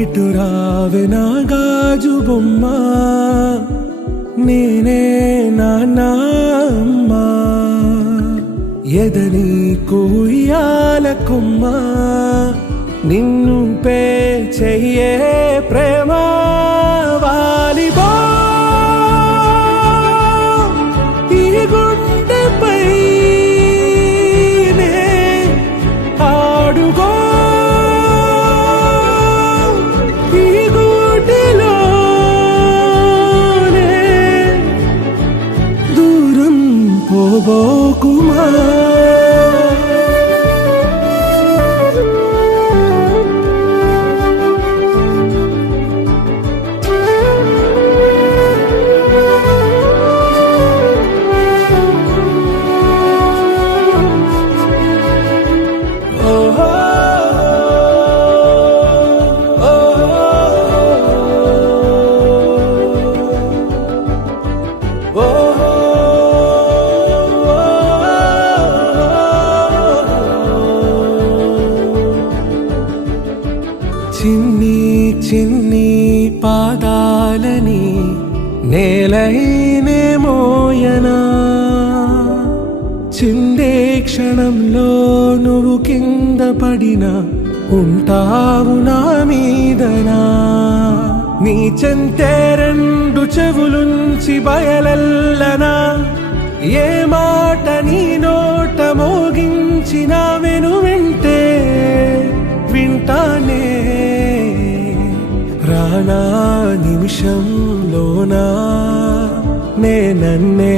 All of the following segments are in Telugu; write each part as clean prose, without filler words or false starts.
ఇటు రావే నా గాజు బొమ్మ, నేనే నాన్న అమ్మ, ఎదని కూయాల కొమ్మ, నిన్ను పే చెయ్యే ప్రేమ వాలిబో ఈ గుండెపై ఆడుగో ఈ గూటిలోనే దూరం పోబోకుమా. చిన్ని చిన్ని పాదాలని నేలైనే మోయనా, చిందే క్షణంలో నువ్వు కింద పడినా ఉంటావు నా మీదనా. నీ చెంతే రెండు చెవులుంచి బయలెల్లనా, ఏ మాట నీ నోట మోగించిన వెను వింటే వింటానే. రానా నిమిషంలోనా నే నన్నే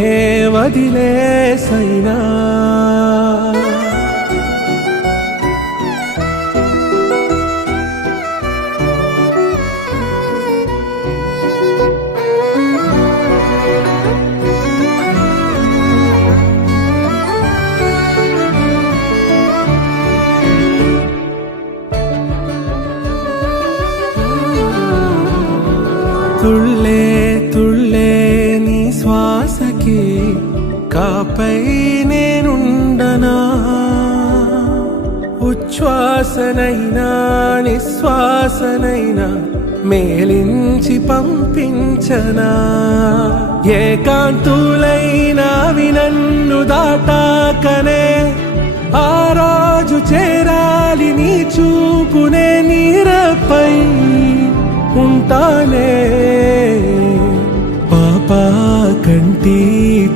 వదిలేసైనా, తుళ్ళే తుళ్ళే నీ శ్వాసకి కాపై నేనుండనా, ఉచ్ఛ్వాసనైనా నిశ్వాసనైనా మేలించి పంపించనా. ఏకాంతులైనా నన్ను దాటాకనే ఆ రాజు చేరాలి నీ చూపునే నీరపై ఉంటానే. పాపా కంటి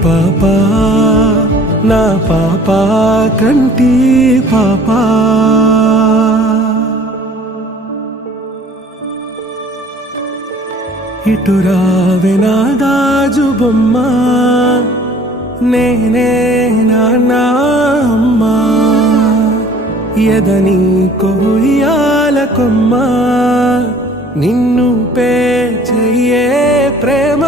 పాపా నా పాపా కంటి పాపా. ఇటు రావే నా గాజు బొమ్మ, నేనే నాన్న అమ్మ, ఎదని కొయ్యాల కొమ్మ, నిన్ను పే చెయ్యే ప్రేమ